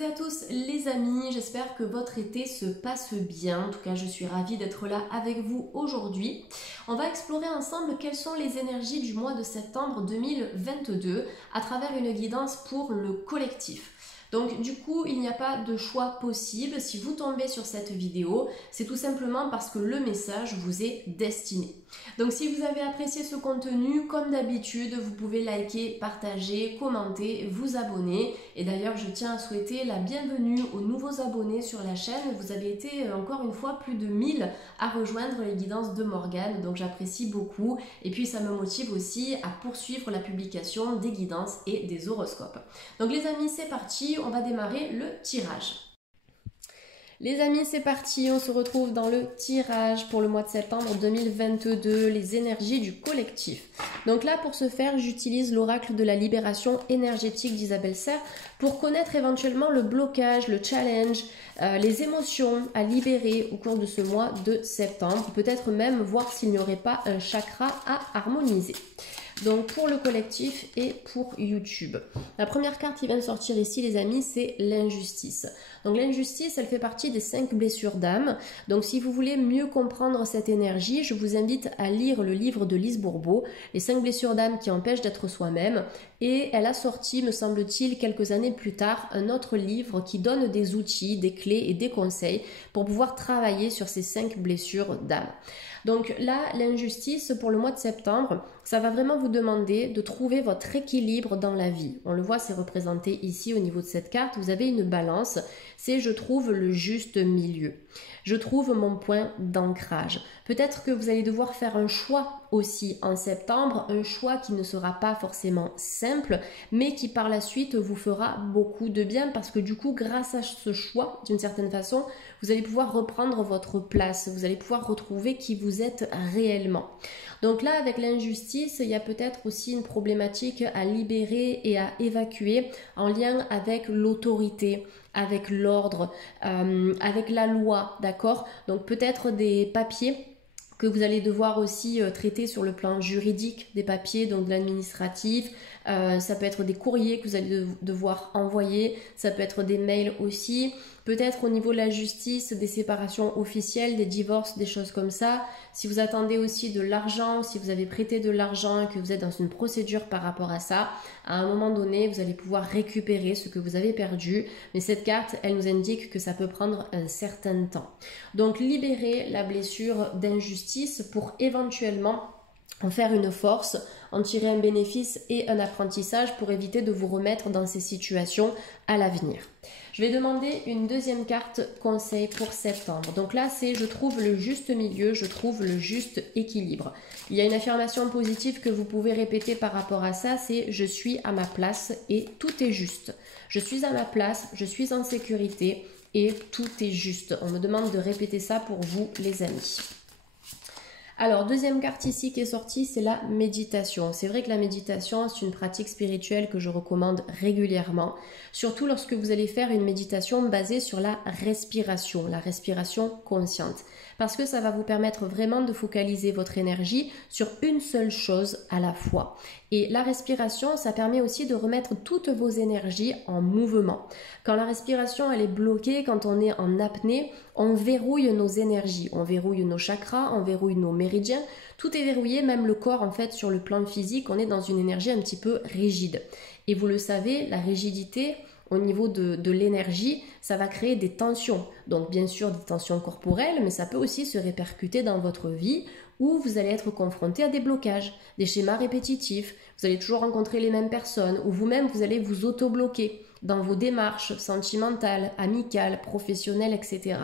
toutes et à tous les amis, j'espère que votre été se passe bien. En tout cas, je suis ravie d'être là avec vous aujourd'hui. On va explorer ensemble quelles sont les énergies du mois de septembre 2022 à travers une guidance pour le collectif. Donc du coup, il n'y a pas de choix possible. Si vous tombez sur cette vidéo, c'est tout simplement parce que le message vous est destiné. Donc si vous avez apprécié ce contenu, comme d'habitude, vous pouvez liker, partager, commenter, vous abonner. Et d'ailleurs, je tiens à souhaiter la bienvenue aux nouveaux abonnés sur la chaîne. Vous avez été encore une fois plus de 1000 à rejoindre les guidances de Morgane. Donc j'apprécie beaucoup. Et puis ça me motive aussi à poursuivre la publication des guidances et des horoscopes. Donc les amis, c'est parti. On va démarrer le tirage. Les amis, c'est parti, on se retrouve dans le tirage pour le mois de septembre 2022, les énergies du collectif. Donc là, pour ce faire, j'utilise l'oracle de la libération énergétique d'Isabelle Serre pour connaître éventuellement le blocage, le challenge, les émotions à libérer au cours de ce mois de septembre. Peut-être même voir s'il n'y aurait pas un chakra à harmoniser. Donc pour le collectif et pour YouTube. La première carte qui vient de sortir ici les amis, c'est l'injustice. Donc l'injustice, elle fait partie des 5 blessures d'âme. Donc si vous voulez mieux comprendre cette énergie, je vous invite à lire le livre de Lise Bourbeau, Les 5 blessures d'âme qui empêchent d'être soi-même. Et elle a sorti, me semble-t-il, quelques années plus tard, un autre livre qui donne des outils, des clés et des conseils pour pouvoir travailler sur ces 5 blessures d'âme. Donc là, l'injustice pour le mois de septembre, ça va vraiment vous demander de trouver votre équilibre dans la vie. On le voit, c'est représenté ici au niveau de cette carte. Vous avez une balance, c'est je trouve le juste milieu. Je trouve mon point d'ancrage. Peut-être que vous allez devoir faire un choix aussi en septembre, un choix qui ne sera pas forcément simple, mais qui par la suite vous fera beaucoup de bien parce que du coup, grâce à ce choix, d'une certaine façon, vous allez pouvoir reprendre votre place, vous allez pouvoir retrouver qui vous êtes réellement. Donc là, avec l'injustice, il y a peut-être aussi une problématique à libérer et à évacuer en lien avec l'autorité, avec l'ordre, avec la loi, d'accord? Donc peut-être des papiers que vous allez devoir aussi traiter sur le plan juridique, des papiers, donc de l'administratif. Ça peut être des courriers que vous allez devoir envoyer, ça peut être des mails aussi. Peut-être au niveau de la justice, des séparations officielles, des divorces, des choses comme ça. Si vous attendez aussi de l'argent, si vous avez prêté de l'argent et que vous êtes dans une procédure par rapport à ça, à un moment donné, vous allez pouvoir récupérer ce que vous avez perdu. Mais cette carte, elle nous indique que ça peut prendre un certain temps. Donc, libérer la blessure d'injustice pour éventuellement en faire une force, en tirer un bénéfice et un apprentissage pour éviter de vous remettre dans ces situations à l'avenir. Je vais demander une deuxième carte conseil pour septembre. Donc là, c'est je trouve le juste milieu, je trouve le juste équilibre. Il y a une affirmation positive que vous pouvez répéter par rapport à ça, c'est je suis à ma place et tout est juste. Je suis à ma place, je suis en sécurité et tout est juste. On me demande de répéter ça pour vous les amis. Alors, deuxième carte ici qui est sortie, c'est la méditation. C'est vrai que la méditation, c'est une pratique spirituelle que je recommande régulièrement, surtout lorsque vous allez faire une méditation basée sur la respiration consciente. Parce que ça va vous permettre vraiment de focaliser votre énergie sur une seule chose à la fois. Et la respiration, ça permet aussi de remettre toutes vos énergies en mouvement. Quand la respiration, elle est bloquée, quand on est en apnée, on verrouille nos énergies, on verrouille nos chakras, on verrouille nos méridiens. Tout est verrouillé, même le corps en fait sur le plan physique, on est dans une énergie un petit peu rigide. Et vous le savez, la rigidité au niveau de l'énergie, ça va créer des tensions. Donc bien sûr des tensions corporelles, mais ça peut aussi se répercuter dans votre vie où vous allez être confronté à des blocages, des schémas répétitifs. Vous allez toujours rencontrer les mêmes personnes ou vous-même vous allez vous auto-bloquer dans vos démarches sentimentales, amicales, professionnelles, etc.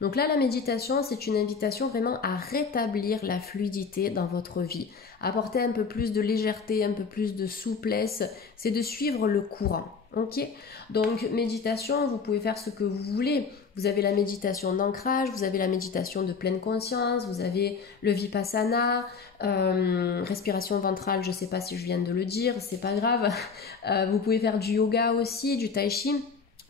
Donc là, la méditation, c'est une invitation vraiment à rétablir la fluidité dans votre vie, apporter un peu plus de légèreté, un peu plus de souplesse, c'est de suivre le courant. Ok, donc méditation, vous pouvez faire ce que vous voulez. Vous avez la méditation d'ancrage, vous avez la méditation de pleine conscience, vous avez le vipassana, respiration ventrale, je ne sais pas si je viens de le dire, c'est pas grave. Vous pouvez faire du yoga aussi, du tai chi.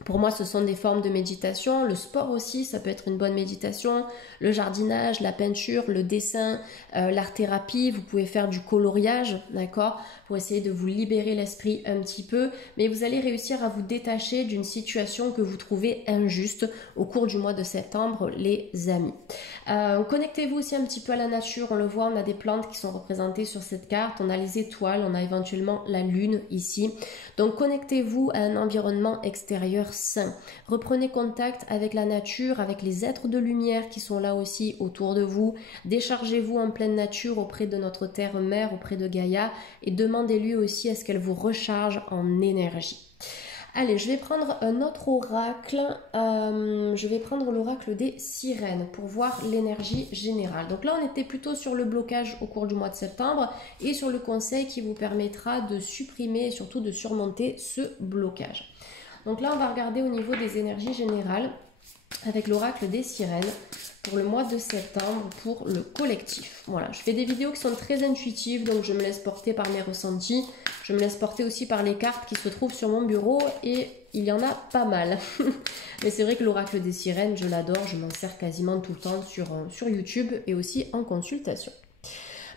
Pour moi, ce sont des formes de méditation. Le sport aussi, ça peut être une bonne méditation. Le jardinage, la peinture, le dessin, l'art-thérapie. Vous pouvez faire du coloriage, d'accord, pour essayer de vous libérer l'esprit un petit peu. Mais vous allez réussir à vous détacher d'une situation que vous trouvez injuste au cours du mois de septembre, les amis. Connectez-vous aussi un petit peu à la nature. On le voit, on a des plantes qui sont représentées sur cette carte. On a les étoiles, on a éventuellement la lune ici. Donc, connectez-vous à un environnement extérieur sain. Reprenez contact avec la nature, avec les êtres de lumière qui sont là aussi autour de vous. Déchargez-vous en pleine nature auprès de notre terre-mère, auprès de Gaïa, et demandez-lui aussi à ce qu'elle vous recharge en énergie. Allez, je vais prendre un autre oracle. Je vais prendre l'oracle des sirènes pour voir l'énergie générale. Donc là, on était plutôt sur le blocage au cours du mois de septembre et sur le conseil qui vous permettra de supprimer et surtout de surmonter ce blocage. Donc là, on va regarder au niveau des énergies générales avec l'oracle des sirènes pour le mois de septembre pour le collectif. Voilà, je fais des vidéos qui sont très intuitives, donc je me laisse porter par mes ressentis. Je me laisse porter aussi par les cartes qui se trouvent sur mon bureau et il y en a pas mal. Mais c'est vrai que l'oracle des sirènes, je l'adore, je m'en sers quasiment tout le temps sur YouTube et aussi en consultation.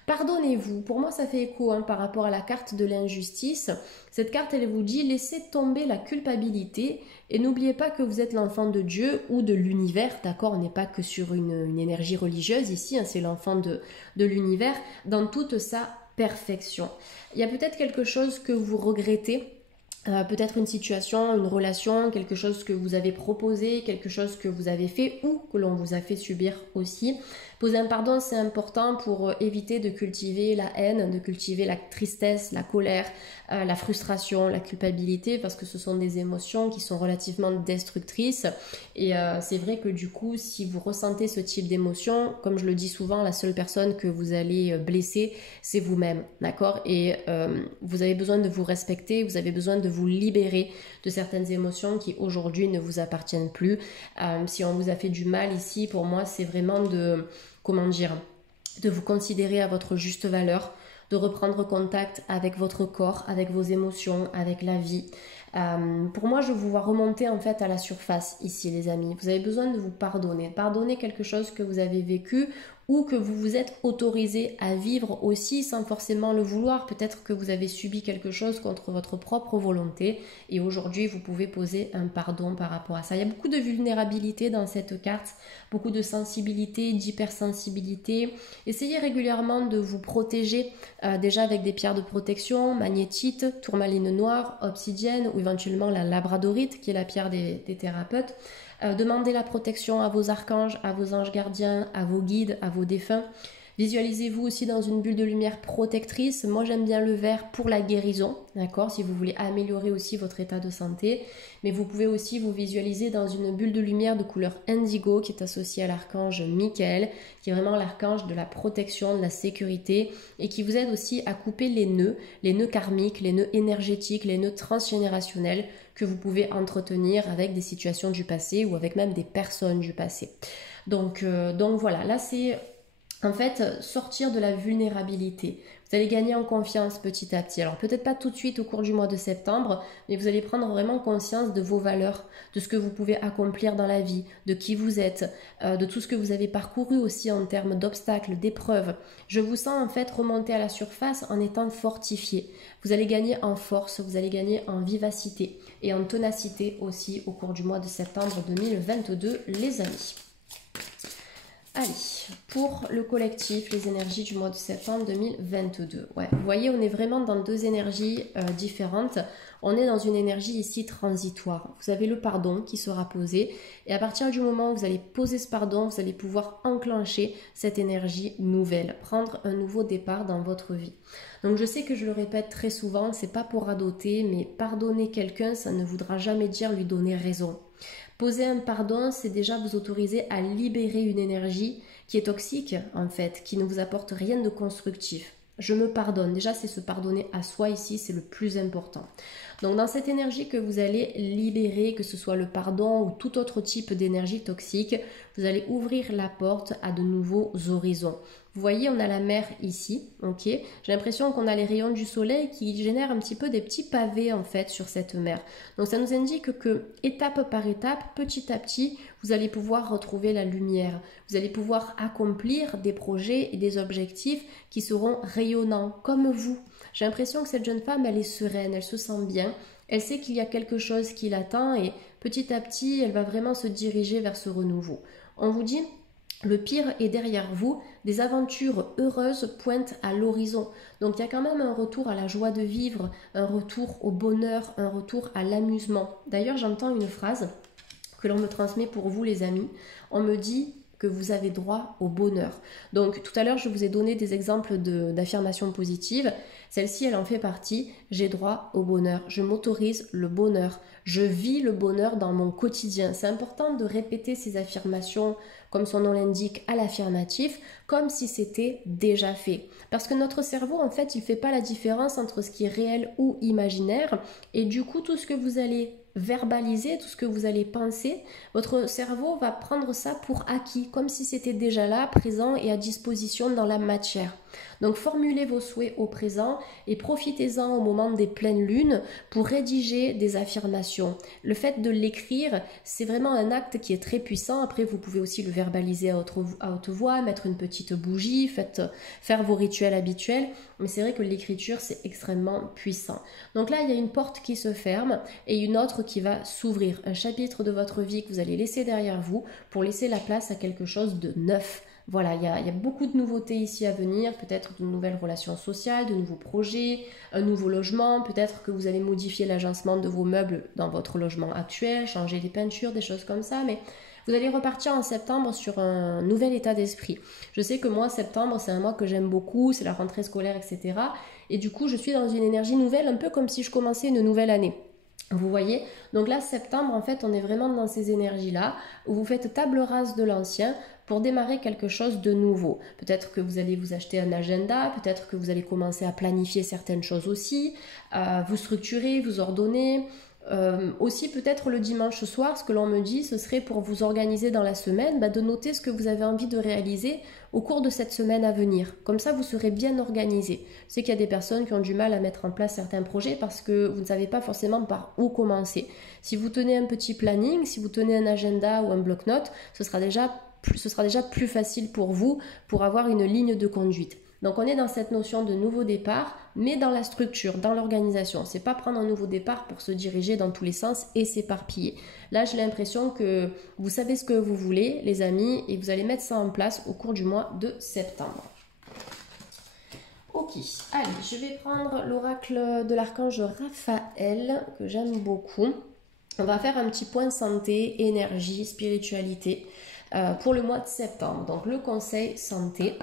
Pardonnez-vous, pour moi ça fait écho par rapport à la carte de l'injustice. Cette carte, elle vous dit laissez tomber la culpabilité et n'oubliez pas que vous êtes l'enfant de Dieu ou de l'univers, d'accord? On n'est pas que sur une énergie religieuse ici, c'est l'enfant de l'univers dans toute sa perfection. Il y a peut-être quelque chose que vous regrettez. Peut-être une situation, une relation, quelque chose que vous avez proposé, quelque chose que vous avez fait ou que l'on vous a fait subir aussi. Poser un pardon, c'est important pour éviter de cultiver la haine, de cultiver la tristesse, la colère, la frustration, la culpabilité, parce que ce sont des émotions qui sont relativement destructrices. Et c'est vrai que du coup, si vous ressentez ce type d'émotion, comme je le dis souvent, la seule personne que vous allez blesser, c'est vous-même, d'accord? Et vous avez besoin de vous respecter, vous avez besoin de vous libérer de certaines émotions qui aujourd'hui ne vous appartiennent plus. Si on vous a fait du mal ici, pour moi, c'est vraiment de vous considérer à votre juste valeur, de reprendre contact avec votre corps, avec vos émotions, avec la vie. Pour moi, je vous vois remonter en fait à la surface ici, les amis. Vous avez besoin de vous pardonner. Pardonner quelque chose que vous avez vécu ou que vous vous êtes autorisé à vivre aussi sans forcément le vouloir. Peut-être que vous avez subi quelque chose contre votre propre volonté et aujourd'hui, vous pouvez poser un pardon par rapport à ça. Il y a beaucoup de vulnérabilité dans cette carte, beaucoup de sensibilité, d'hypersensibilité. Essayez régulièrement de vous protéger déjà avec des pierres de protection, magnétite, tourmaline noire, obsidienne ou éventuellement la labradorite qui est la pierre des thérapeutes. Demandez la protection à vos archanges, à vos anges gardiens, à vos guides, à vos défunts. Visualisez-vous aussi dans une bulle de lumière protectrice. Moi, j'aime bien le vert pour la guérison, d'accord? Si vous voulez améliorer aussi votre état de santé. Mais vous pouvez aussi vous visualiser dans une bulle de lumière de couleur indigo qui est associée à l'archange Michael, qui est vraiment l'archange de la protection, de la sécurité et qui vous aide aussi à couper les nœuds karmiques, les nœuds énergétiques, les nœuds transgénérationnels que vous pouvez entretenir avec des situations du passé ou avec même des personnes du passé. Donc voilà, là c'est en fait sortir de la vulnérabilité. Vous allez gagner en confiance petit à petit. Alors peut-être pas tout de suite au cours du mois de septembre, mais vous allez prendre vraiment conscience de vos valeurs, de ce que vous pouvez accomplir dans la vie, de qui vous êtes, de tout ce que vous avez parcouru aussi en termes d'obstacles, d'épreuves. Je vous sens en fait remonter à la surface en étant fortifié. Vous allez gagner en force, vous allez gagner en vivacité et en ténacité aussi au cours du mois de septembre 2022, les amis. Allez, pour le collectif, les énergies du mois de septembre 2022. Ouais, vous voyez, on est vraiment dans deux énergies différentes. On est dans une énergie ici transitoire. Vous avez le pardon qui sera posé et à partir du moment où vous allez poser ce pardon, vous allez pouvoir enclencher cette énergie nouvelle, prendre un nouveau départ dans votre vie. Donc je sais que je le répète très souvent, c'est pas pour radoter, mais pardonner quelqu'un, ça ne voudra jamais dire lui donner raison. Poser un pardon, c'est déjà vous autoriser à libérer une énergie qui est toxique en fait, qui ne vous apporte rien de constructif. Je me pardonne. Déjà, c'est se pardonner à soi ici, c'est le plus important. Donc, dans cette énergie que vous allez libérer, que ce soit le pardon ou tout autre type d'énergie toxique, vous allez ouvrir la porte à de nouveaux horizons. Vous voyez, on a la mer ici, ok? J'ai l'impression qu'on a les rayons du soleil qui génèrent un petit peu des petits pavés en fait sur cette mer. Donc ça nous indique que étape par étape, petit à petit, vous allez pouvoir retrouver la lumière. Vous allez pouvoir accomplir des projets et des objectifs qui seront rayonnants comme vous. J'ai l'impression que cette jeune femme, elle est sereine, elle se sent bien. Elle sait qu'il y a quelque chose qui l'attend et petit à petit, elle va vraiment se diriger vers ce renouveau. On vous dit, le pire est derrière vous, des aventures heureuses pointent à l'horizon. Donc il y a quand même un retour à la joie de vivre, un retour au bonheur, un retour à l'amusement. D'ailleurs, j'entends une phrase que l'on me transmet pour vous les amis. On me dit que vous avez droit au bonheur. Donc tout à l'heure, je vous ai donné des exemples d'affirmations positives. Celle-ci, elle en fait partie. J'ai droit au bonheur. Je m'autorise le bonheur. Je vis le bonheur dans mon quotidien. C'est important de répéter ces affirmations, comme son nom l'indique, à l'affirmatif, comme si c'était déjà fait. Parce que notre cerveau, en fait, il ne fait pas la différence entre ce qui est réel ou imaginaire. Et du coup, tout ce que vous allez verbaliser, tout ce que vous allez penser, votre cerveau va prendre ça pour acquis, comme si c'était déjà là, présent et à disposition dans la matière. Donc formulez vos souhaits au présent et profitez-en au moment des pleines lunes pour rédiger des affirmations. Le fait de l'écrire, c'est vraiment un acte qui est très puissant. Après, vous pouvez aussi le verbaliser à haute voix, mettre une petite bougie, faire vos rituels habituels. Mais c'est vrai que l'écriture, c'est extrêmement puissant. Donc là, il y a une porte qui se ferme et une autre qui va s'ouvrir. Un chapitre de votre vie que vous allez laisser derrière vous pour laisser la place à quelque chose de neuf. Voilà, il y a beaucoup de nouveautés ici à venir, peut-être de nouvelles relations sociales, de nouveaux projets, un nouveau logement, peut-être que vous allez modifier l'agencement de vos meubles dans votre logement actuel, changer les peintures, des choses comme ça, mais vous allez repartir en septembre sur un nouvel état d'esprit. Je sais que moi, septembre, c'est un mois que j'aime beaucoup, c'est la rentrée scolaire, etc. Et du coup, je suis dans une énergie nouvelle, un peu comme si je commençais une nouvelle année. Vous voyez, donc là, septembre, en fait, on est vraiment dans ces énergies-là, où vous faites table rase de l'ancien pour démarrer quelque chose de nouveau. Peut-être que vous allez vous acheter un agenda, peut-être que vous allez commencer à planifier certaines choses aussi, vous structurer, vous ordonner. Aussi peut-être le dimanche soir, ce que l'on me dit, ce serait pour vous organiser dans la semaine, de noter ce que vous avez envie de réaliser au cours de cette semaine à venir. Comme ça, vous serez bien organisé. Je sais qu'il y a des personnes qui ont du mal à mettre en place certains projets parce que vous ne savez pas forcément par où commencer. Si vous tenez un petit planning, si vous tenez un agenda ou un bloc-notes, ce sera déjà plus facile pour vous pour avoir une ligne de conduite. Donc on est dans cette notion de nouveau départ, mais dans la structure, dans l'organisation. C'est pas prendre un nouveau départ pour se diriger dans tous les sens et s'éparpiller. Là, j'ai l'impression que vous savez ce que vous voulez, les amis, et vous allez mettre ça en place au cours du mois de septembre. Ok, allez, je vais prendre l'oracle de l'archange Raphaël, que j'aime beaucoup. On va faire un petit point santé, énergie, spiritualité pour le mois de septembre. Donc le conseil santé.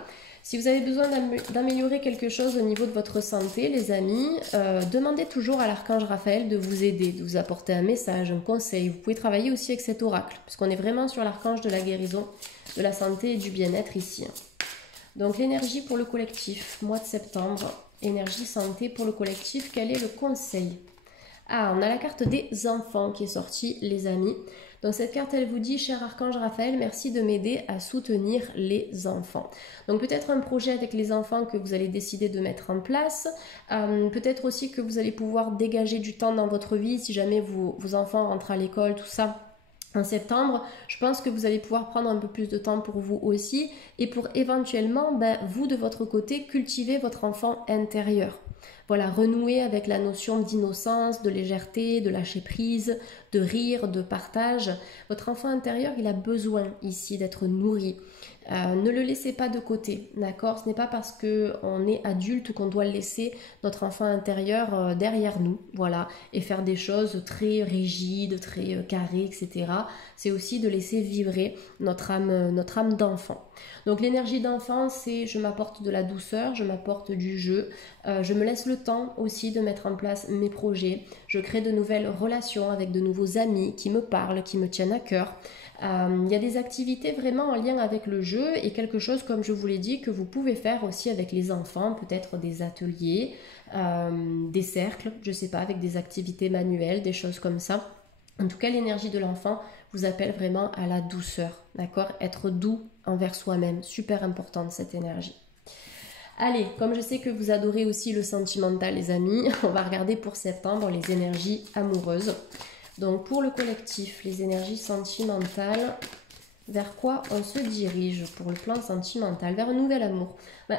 Si vous avez besoin d'améliorer quelque chose au niveau de votre santé, les amis, demandez toujours à l'archange Raphaël de vous aider, de vous apporter un message, un conseil. Vous pouvez travailler aussi avec cet oracle, puisqu'on est vraiment sur l'archange de la guérison, de la santé et du bien-être ici. Donc l'énergie pour le collectif, mois de septembre, énergie santé pour le collectif, quel est le conseil? Ah, on a la carte des enfants qui est sortie, les amis. Donc cette carte, elle vous dit, cher archange Raphaël, merci de m'aider à soutenir les enfants. Donc peut-être un projet avec les enfants que vous allez décider de mettre en place. Peut-être aussi que vous allez pouvoir dégager du temps dans votre vie si jamais vos enfants rentrent à l'école, tout ça. En septembre, je pense que vous allez pouvoir prendre un peu plus de temps pour vous aussi et pour éventuellement, vous de votre côté, cultiver votre enfant intérieur. Voilà, renouer avec la notion d'innocence, de légèreté, de lâcher prise, de rire, de partage. Votre enfant intérieur, il a besoin ici d'être nourri. Ne le laissez pas de côté, d'accord? Ce n'est pas parce qu'on est adulte qu'on doit laisser notre enfant intérieur derrière nous, voilà, et faire des choses très rigides, très carrées, etc. C'est aussi de laisser vibrer notre âme d'enfant. Donc l'énergie d'enfant, c'est je m'apporte de la douceur, je m'apporte du jeu, je me laisse le temps aussi de mettre en place mes projets, je crée de nouvelles relations avec de nouveaux amis qui me parlent, qui me tiennent à cœur. Il y a des activités vraiment en lien avec le jeu et quelque chose, comme je vous l'ai dit, que vous pouvez faire aussi avec les enfants, peut-être des ateliers, des cercles, je sais pas, avec des activités manuelles, des choses comme ça. En tout cas, l'énergie de l'enfant vous appelle vraiment à la douceur, d'accord? Être doux envers soi-même, super importante cette énergie. Allez, comme je sais que vous adorez aussi le sentimental les amis, on va regarder pour septembre les énergies amoureuses. Donc pour le collectif, les énergies sentimentales, vers quoi on se dirige pour le plan sentimental? Vers un nouvel amour.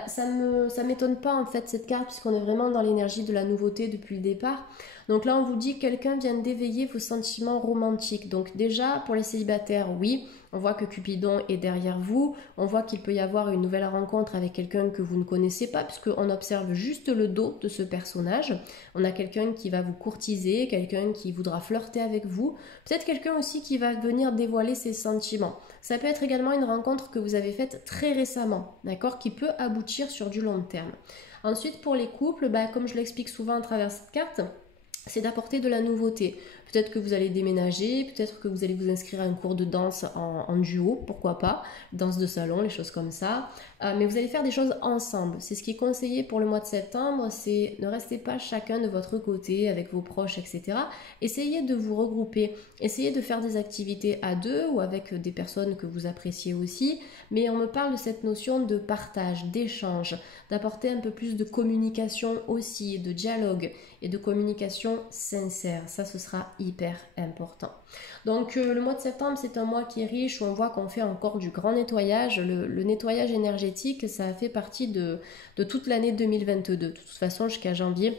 Ça m'étonne pas en fait cette carte puisqu'on est vraiment dans l'énergie de la nouveauté depuis le départ. Donc là on vous dit que quelqu'un vient d'éveiller vos sentiments romantiques. Donc déjà pour les célibataires, oui, on voit que Cupidon est derrière vous. On voit qu'il peut y avoir une nouvelle rencontre avec quelqu'un que vous ne connaissez pas puisqu'on observe juste le dos de ce personnage. On a quelqu'un qui va vous courtiser, quelqu'un qui voudra flirter avec vous. Peut-être quelqu'un aussi qui va venir dévoiler ses sentiments. Ça peut être également une rencontre que vous avez faite très récemment, d'accord, qui peut aboutir sur du long terme. Ensuite, pour les couples, comme je l'explique souvent à travers cette carte, c'est d'apporter de la nouveauté. Peut-être que vous allez déménager, peut-être que vous allez vous inscrire à un cours de danse en duo, pourquoi pas, danse de salon, les choses comme ça. Mais vous allez faire des choses ensemble. C'est ce qui est conseillé pour le mois de septembre, c'est ne restez pas chacun de votre côté avec vos proches, etc. Essayez de vous regrouper, essayez de faire des activités à deux ou avec des personnes que vous appréciez aussi. Mais on me parle de cette notion de partage, d'échange, d'apporter un peu plus de communication aussi, de dialogue et de communication sincère. Ça, ce sera hyper important. Donc le mois de septembre, c'est un mois qui est riche où on voit qu'on fait encore du grand nettoyage. Le nettoyage énergétique, ça fait partie de toute l'année 2022. De toute façon, jusqu'à janvier,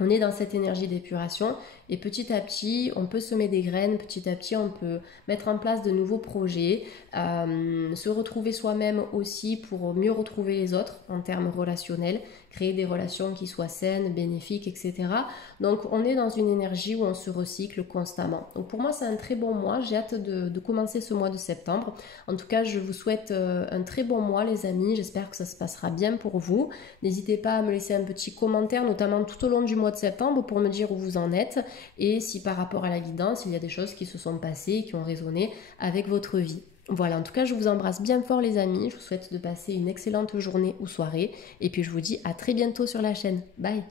on est dans cette énergie d'épuration et petit à petit, on peut semer des graines, petit à petit, on peut mettre en place de nouveaux projets, se retrouver soi-même aussi pour mieux retrouver les autres en termes relationnels, créer des relations qui soient saines, bénéfiques, etc. Donc, on est dans une énergie où on se recycle constamment. Donc, pour moi, c'est un très bon mois. J'ai hâte de commencer ce mois de septembre. En tout cas, je vous souhaite un très bon mois, les amis. J'espère que ça se passera bien pour vous. N'hésitez pas à me laisser un petit commentaire, notamment tout au long du mois de septembre, pour me dire où vous en êtes et si par rapport à la guidance, il y a des choses qui se sont passées, qui ont résonné avec votre vie. Voilà, en tout cas, je vous embrasse bien fort les amis. Je vous souhaite de passer une excellente journée ou soirée. Et puis, je vous dis à très bientôt sur la chaîne. Bye!